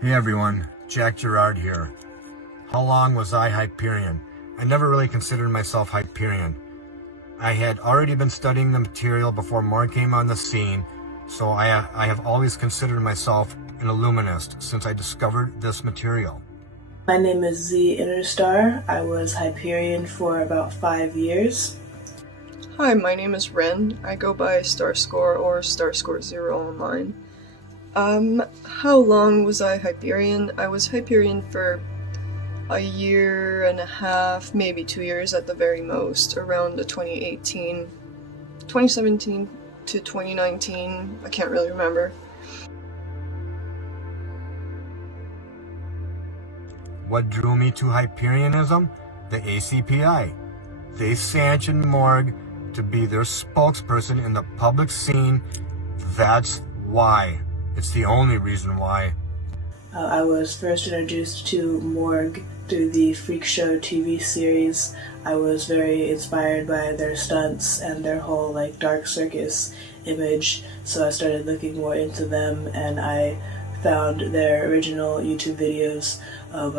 Hey everyone, Jack Gerard here. How long was I Hyperian? I never really considered myself Hyperian. I had already been studying the material before Morgue came on the scene, so I have always considered myself an Illuminist since I discovered this material. My name is Innerstar. I was Hyperian for about 5 years. Hi, my name is Ren. I go by Starscore or Starscore0 online. How long was I Hyperian? I was Hyperian for a year and a half, maybe 2 years at the very most, around the 2017 to 2019, I can't really remember. What drew me to Hyperianism? The ACPI. They sanctioned Morgue to be their spokesperson in the public scene. That's why. It's the only reason why. I was first introduced to Morgue through the Freak Show TV series. I was very inspired by their stunts and their whole dark circus image, so I started looking more into them, and I found their original YouTube videos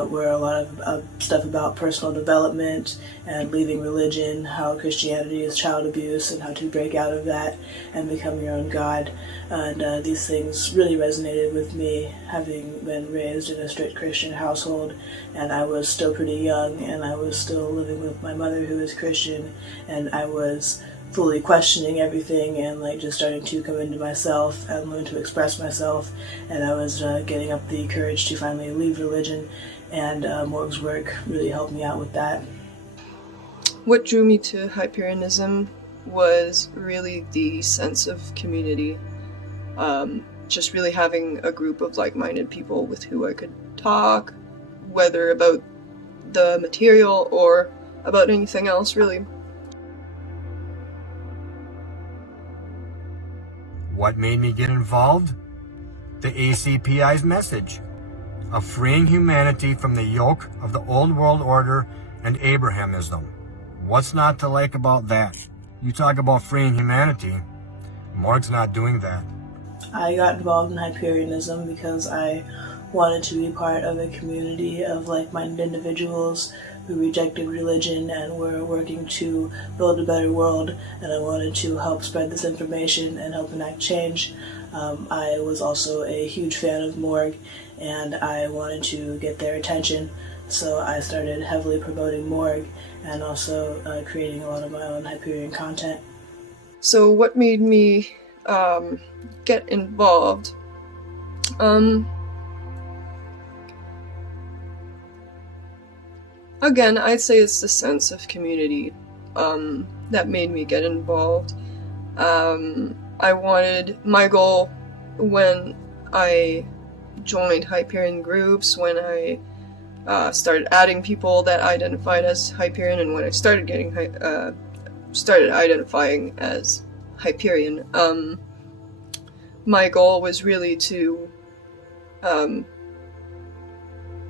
were a lot of stuff about personal development and leaving religion, how Christianity is child abuse and how to break out of that and become your own God. And these things really resonated with me, having been raised in a strict Christian household, and I was still pretty young, and I was still living with my mother who is Christian, and I was fully questioning everything and just starting to come into myself and learn to express myself, and I was getting up the courage to finally leave religion, and Morgue's work really helped me out with that. What drew me to Hyperianism was really the sense of community. Just really having a group of like-minded people with who I could talk, whether about the material or about anything else, really. What made me get involved? The ACPI's message of freeing humanity from the yoke of the old world order and Abrahamism. What's not to like about that? You talk about freeing humanity. Morgue's not doing that. I got involved in Hyperianism because I wanted to be part of a community of like-minded individuals who rejected religion and were working to build a better world, and I wanted to help spread this information and help enact change. I was also a huge fan of Morgue, and I wanted to get their attention, so I started heavily promoting Morgue and also creating a lot of my own Hyperian content. So what made me get involved? Again, I'd say it's the sense of community that made me get involved. My goal when I joined Hyperian groups, when I started adding people that identified as Hyperian, and when I started identifying as Hyperian, my goal was really to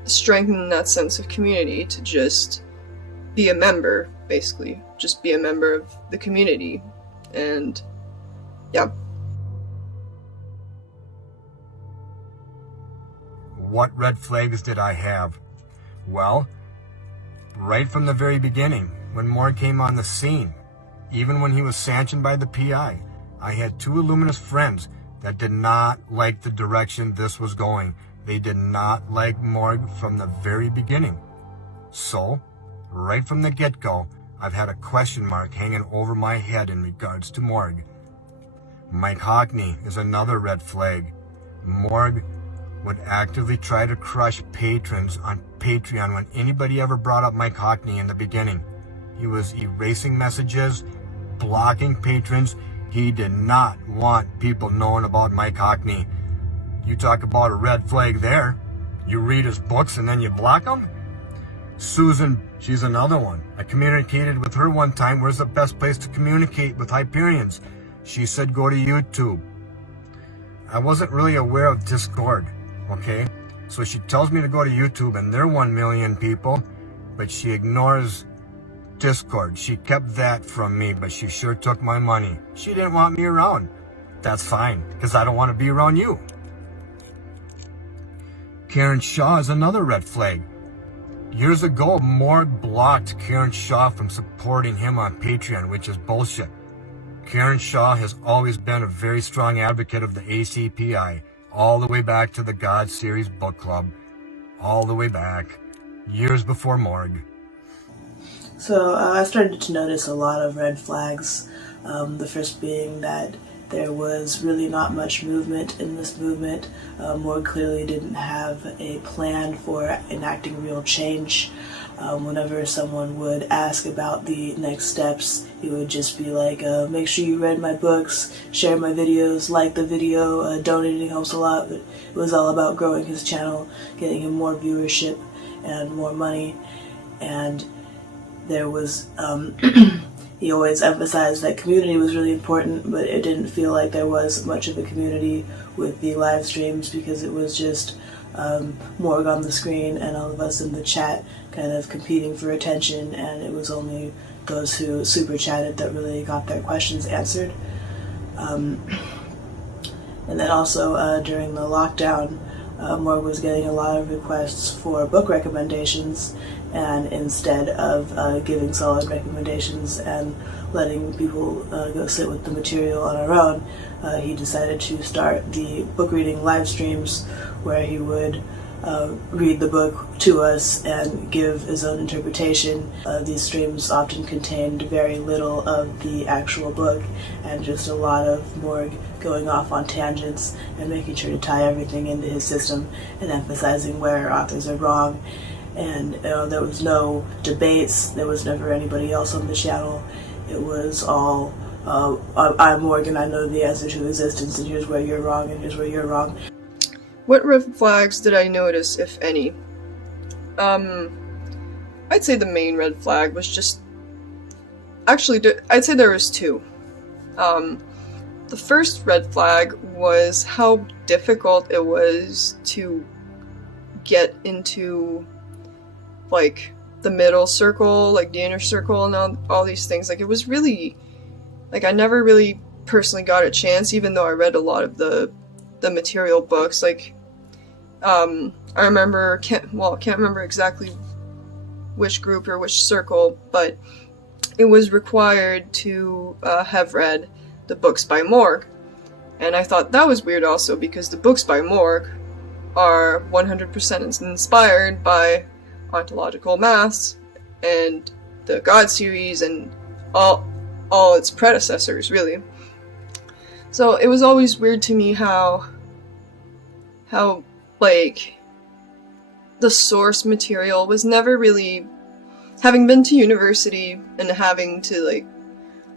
strengthen that sense of community, to just be a member, basically. Just be a member of the community. And yeah. What red flags did I have? Well, right from the very beginning, when Morgue came on the scene, even when he was sanctioned by the PI, I had two Illuminist friends that did not like the direction this was going. They did not like Morgue from the very beginning. So, right from the get-go, I've had a question mark hanging over my head in regards to Morgue. Mike Hockney is another red flag. Morgue would actively try to crush patrons on Patreon when anybody ever brought up Mike Hockney in the beginning. He was erasing messages, blocking patrons. He did not want people knowing about Mike Hockney. You talk about a red flag there. You read his books and then you block him? Susan, she's another one. I communicated with her one time. Where's the best place to communicate with Hyperians? She said go to YouTube. I wasn't really aware of Discord, okay? So she tells me to go to YouTube, and they're 1 million people, but she ignores Discord. She kept that from me, but she sure took my money. She didn't want me around. That's fine, because I don't want to be around you. Karen Shaw is another red flag. Years ago, Morgue blocked Karen Shaw from supporting him on Patreon, which is bullshit. Karen Shaw has always been a very strong advocate of the ACPI, all the way back to the God-Series book club, all the way back, years before Morgue. So I started to notice a lot of red flags. The first being that there was really not much movement in this movement. Morgue clearly didn't have a plan for enacting real change. Whenever someone would ask about the next steps, he would just be like, make sure you read my books, share my videos, like the video, donating helps a lot. But it was all about growing his channel, getting him more viewership and more money. And there was, he always emphasized that community was really important, but it didn't feel like there was much of a community with the live streams because it was just Morgue on the screen and all of us in the chat kind of competing for attention, and it was only those who super chatted that really got their questions answered. And then also during the lockdown, Morgue was getting a lot of requests for book recommendations, and instead of giving solid recommendations and letting people go sit with the material on our own, he decided to start the book reading live streams where he would read the book to us and give his own interpretation. These streams often contained very little of the actual book and just a lot of Morgue going off on tangents and making sure to tie everything into his system and emphasizing where authors are wrong. And there was no debates, there was never anybody else on the channel. It was all, I'm Morgue and I know the answer to existence, and here's where you're wrong and here's where you're wrong. What red flags did I notice, if any? I'd say the main red flag was just... Actually, I'd say there was two. The first red flag was how difficult it was to get into, like, the middle circle, like the inner circle and all these things. Like, it was really... Like, I never really personally got a chance, even though I read a lot of the material books. Like, I remember, can't remember exactly which group or which circle, but it was required to have read the books by Morgue. And I thought that was weird also, because the books by Morgue are 100% inspired by ontological maths and the God-Series and all its predecessors, really. So it was always weird to me how like, the source material was never really, having been to university and having to, like,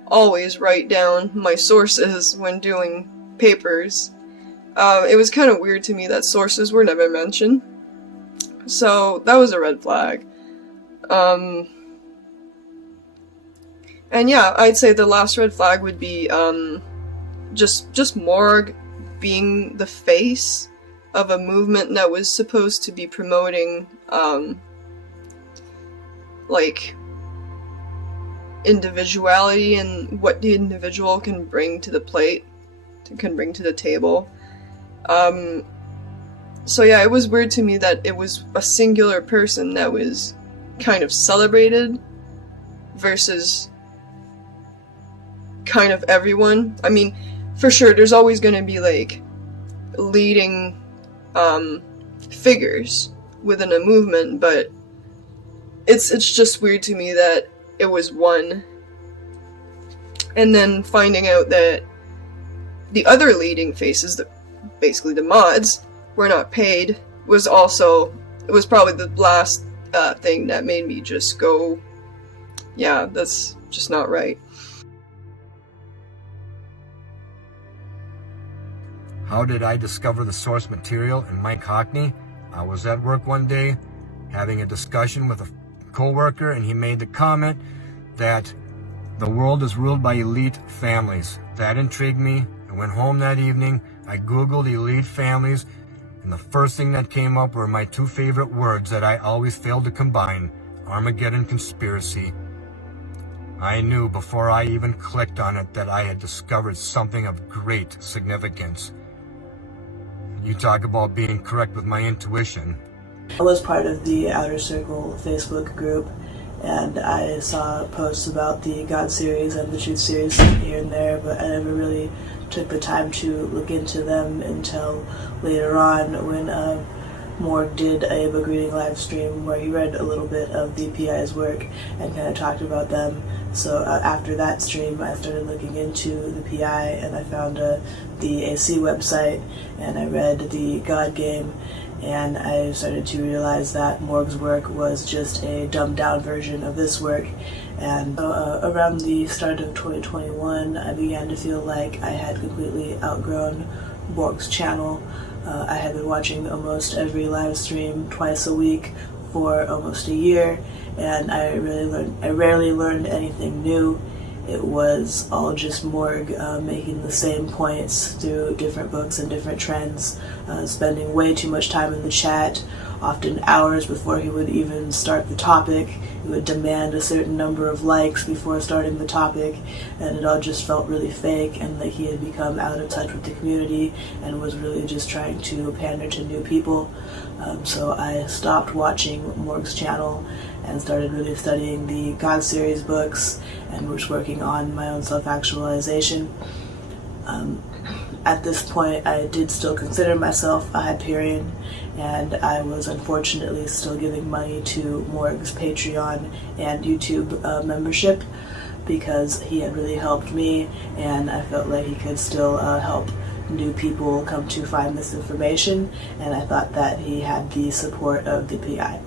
always write down my sources when doing papers, it was kind of weird to me that sources were never mentioned. So that was a red flag. And yeah, I'd say the last red flag would be just Morgue being the face of a movement that was supposed to be promoting like individuality and what the individual can bring to the plate, can bring to the table. So yeah, it was weird to me that it was a singular person that was kind of celebrated versus kind of everyone. I mean, for sure, there's always going to be, like, leading figures within a movement, but it's just weird to me that it was one. And then finding out that the other leading faces, basically the mods, were not paid was probably the last thing that made me just go, yeah, that's just not right. How did I discover the source material in Mike Hockney? I was at work one day having a discussion with a co-worker, and he made the comment that the world is ruled by elite families. That intrigued me. I went home that evening, I googled elite families, and the first thing that came up were my two favorite words that I always fail to combine: Armageddon conspiracy. I knew before I even clicked on it that I had discovered something of great significance. You talk about being correct with my intuition. I was part of the Outer Circle Facebook group, and I saw posts about the God series and the Truth series here and there, but I never really took the time to look into them until later on when Morgue did a book reading live stream where he read a little bit of the PI's work and kind of talked about them. So after that stream, I started looking into the PI, and I found the AC website, and I read the God Game, and I started to realize that Morgue's work was just a dumbed down version of this work. And around the start of 2021, I began to feel like I had completely outgrown Morgue's channel. I had been watching almost every live stream twice a week for almost a year, and I rarely learned anything new. It was all just Morgue making the same points through different books and different trends, spending way too much time in the chat, often hours before he would even start the topic. He would demand a certain number of likes before starting the topic, and it all just felt really fake, and like he had become out of touch with the community and was really just trying to pander to new people. So I stopped watching Morgue's channel and started really studying the God series books and was working on my own self-actualization. At this point, I did still consider myself a Hyperian, and I was unfortunately still giving money to Morgue's Patreon and YouTube membership because he had really helped me, and I felt like he could still help new people come to find this information, and I thought that he had the support of the PI.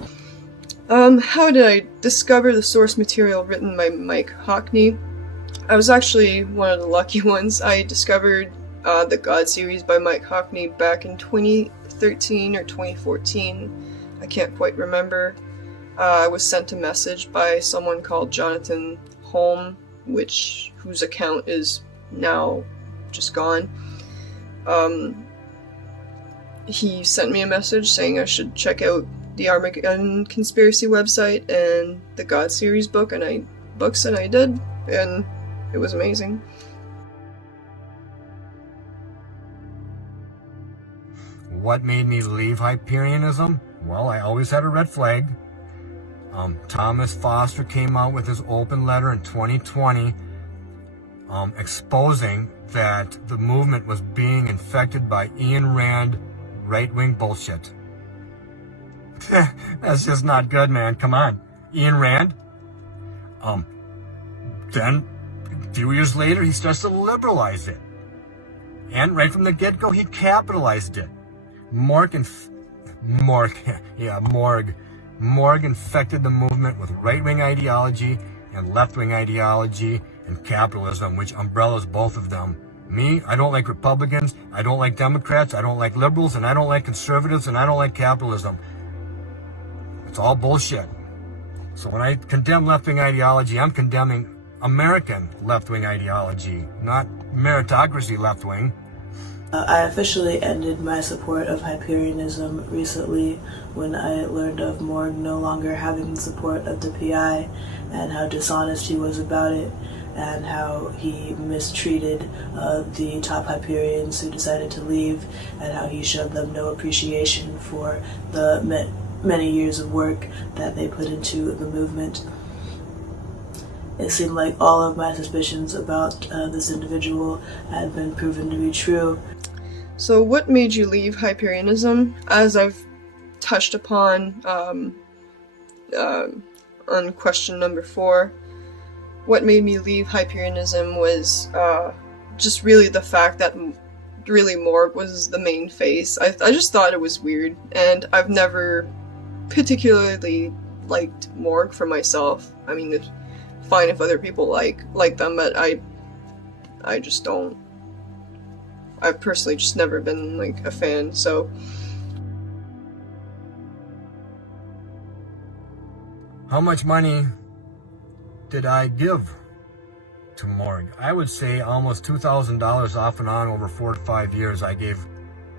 How did I discover the source material written by Mike Hockney? I was actually one of the lucky ones. I discovered the God series by Mike Hockney back in 2013 or 2014. I can't quite remember. I was sent a message by someone called Jonathan Holm, whose account is now just gone. He sent me a message saying I should check out the Armageddon Conspiracy website and the God series books, and I did, and it was amazing. What made me leave Hyperianism? Well, I always had a red flag. Thomas Foster came out with his open letter in 2020 exposing that the movement was being infected by Ayn Rand right-wing bullshit. That's just not good, man. Come on. Ayn Rand. Then, a few years later, he starts to liberalize it. And right from the get-go, he capitalized it. Morgue infected the movement with right-wing ideology and left-wing ideology and capitalism, which umbrellas both of them. Me, I don't like Republicans, I don't like Democrats, I don't like liberals, and I don't like conservatives, and I don't like capitalism. It's all bullshit. So when I condemn left-wing ideology, I'm condemning American left-wing ideology, not meritocracy left-wing. I officially ended my support of Hyperianism recently when I learned of Morgue no longer having the support of the PI and how dishonest he was about it and how he mistreated the top Hyperians who decided to leave and how he showed them no appreciation for the many years of work that they put into the movement. It seemed like all of my suspicions about this individual had been proven to be true. So what made you leave Hyperianism? As I've touched upon on question number 4, what made me leave Hyperianism was just really the fact that really Morgue was the main face. I just thought it was weird, and I've never particularly liked Morgue for myself. I mean, it's fine if other people like them, but I just don't. I've personally just never been like a fan, so. How much money did I give to Morgue? I would say almost $2,000 off and on over 4 to 5 years. I gave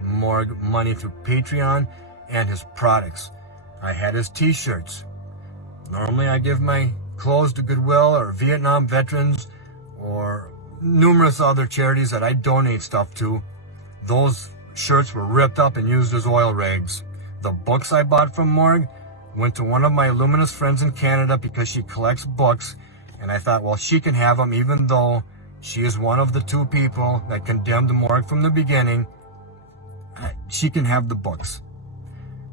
Morgue money through Patreon and his products. I had his t-shirts. Normally I give my clothes to Goodwill or Vietnam veterans or numerous other charities that I donate stuff to. Those Shirts were ripped up and used as oil rigs. The books I bought from Morgue went to one of my Illuminous friends in Canada because she collects books, and I thought, well, she can have them even though she is one of the two people that condemned Morgue from the beginning. She can have the books.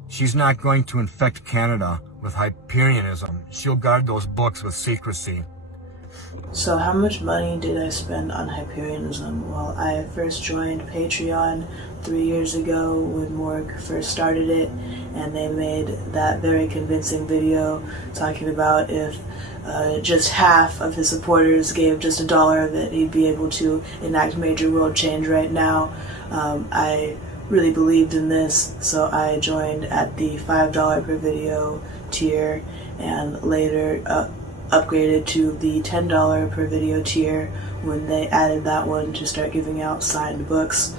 She's not going to infect Canada with Hyperianism. She'll guard those books with secrecy. So how much money did I spend on Hyperianism? Well, I first joined Patreon 3 years ago when Morgue first started it, and they made that very convincing video talking about if just half of his supporters gave just $1, that he'd be able to enact major world change right now. I really believed in this, so I joined at the $5 per video tier, and later upgraded to the $10 per video tier when they added that one to start giving out signed books.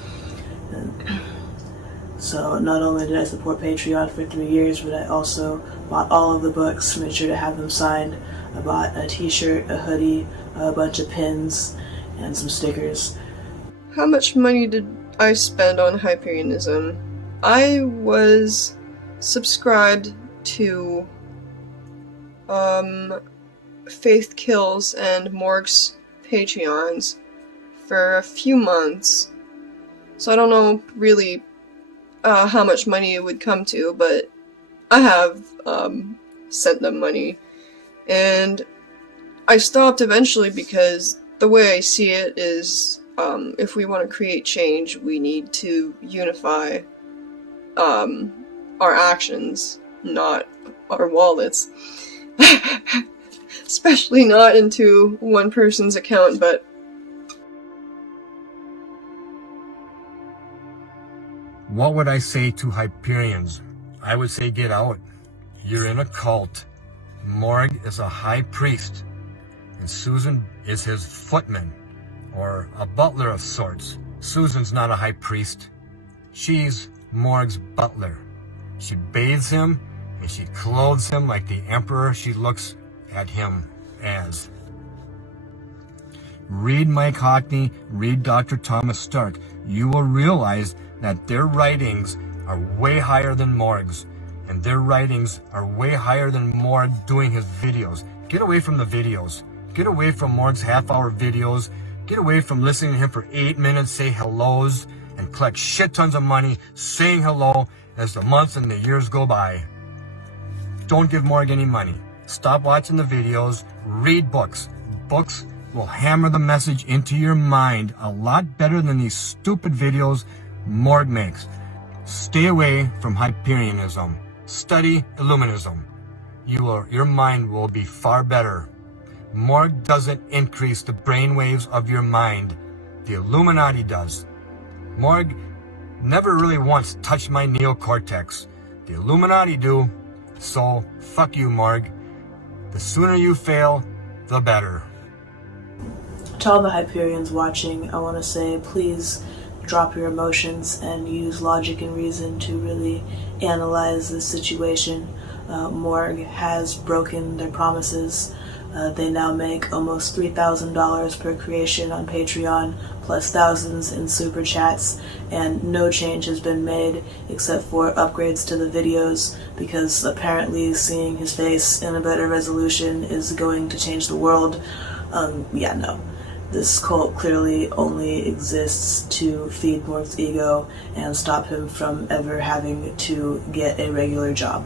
So not only did I support Patreon for 3 years, but I also bought all of the books, made sure to have them signed. I bought a t-shirt, a hoodie, a bunch of pins, and some stickers. How much money did I spend on Hyperianism? I was subscribed to Faith Kills and Morgue's Patreons for a few months, so I don't know really how much money it would come to, but I have sent them money, and I stopped eventually because the way I see it is if we want to create change, we need to unify our actions, not our wallets. Especially not into one person's account, but what would I say to Hyperians? I would say get out. You're in a cult. Morgue is a high priest, and Susan is his footman, or a butler of sorts. Susan's not a high priest. She's Morgue's butler. She bathes him, and she clothes him like the emperor she looks at him as. Read Mike Hockney, read Dr. Thomas Stark. You will realize that their writings are way higher than Morgue's, and their writings are way higher than Morgue doing his videos. Get away from the videos. Get away from Morgue's half-hour videos. Get away from listening to him for 8 minutes say hellos and collect shit tons of money saying hello as the months and the years go by. Don't give Morgue any money. Stop watching the videos. Read books. Books will hammer the message into your mind a lot better than these stupid videos Morgue makes. Stay away from Hyperianism. Study Illuminism. Your mind will be far better. Morgue doesn't increase the brainwaves of your mind. The Illuminati does. Morgue never really once touched my neocortex. The Illuminati do. So, fuck you, Morgue. The sooner you fail, the better. To all the Hyperians watching, I want to say, please drop your emotions and use logic and reason to really analyze the situation. Morgue has broken their promises. They now make almost $3,000 per creation on Patreon, plus thousands in super chats, and no change has been made except for upgrades to the videos, because apparently seeing his face in a better resolution is going to change the world. No. This cult clearly only exists to feed Morgue's ego and stop him from ever having to get a regular job.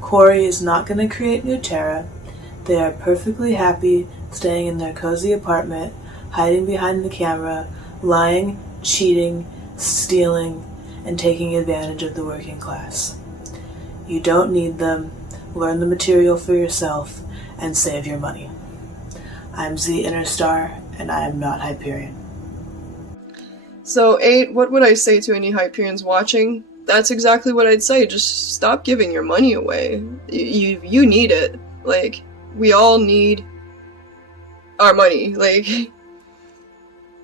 Corey is not going to create New Terra. They are perfectly happy staying in their cozy apartment, hiding behind the camera, lying, cheating, stealing, and taking advantage of the working class. You don't need them. Learn the material for yourself and save your money. I'm Z Innerstar, and I am not Hyperian. So 8, what would I say to any Hyperians watching? That's exactly what I'd say. Just stop giving your money away. You need it. Like, we all need our money. Like,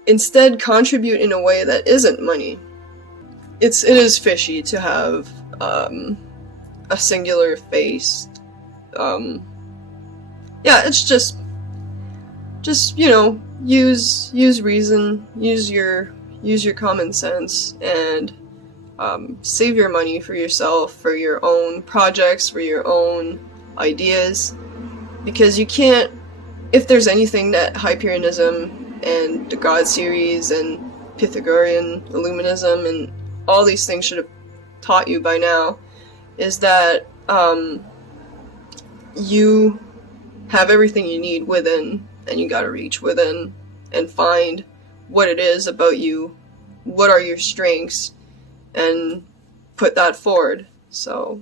instead contribute in a way that isn't money. It is fishy to have a singular face. It's just use reason, use your use your common sense and save your money for yourself, for your own projects, for your own ideas, because you can't, if there's anything that Hyperianism and the God series and Pythagorean Illuminism and all these things should have taught you by now, is that you have everything you need within, and you gotta reach within and find what it is about you, what are your strengths, and put that forward. So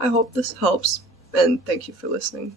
I hope this helps, and thank you for listening.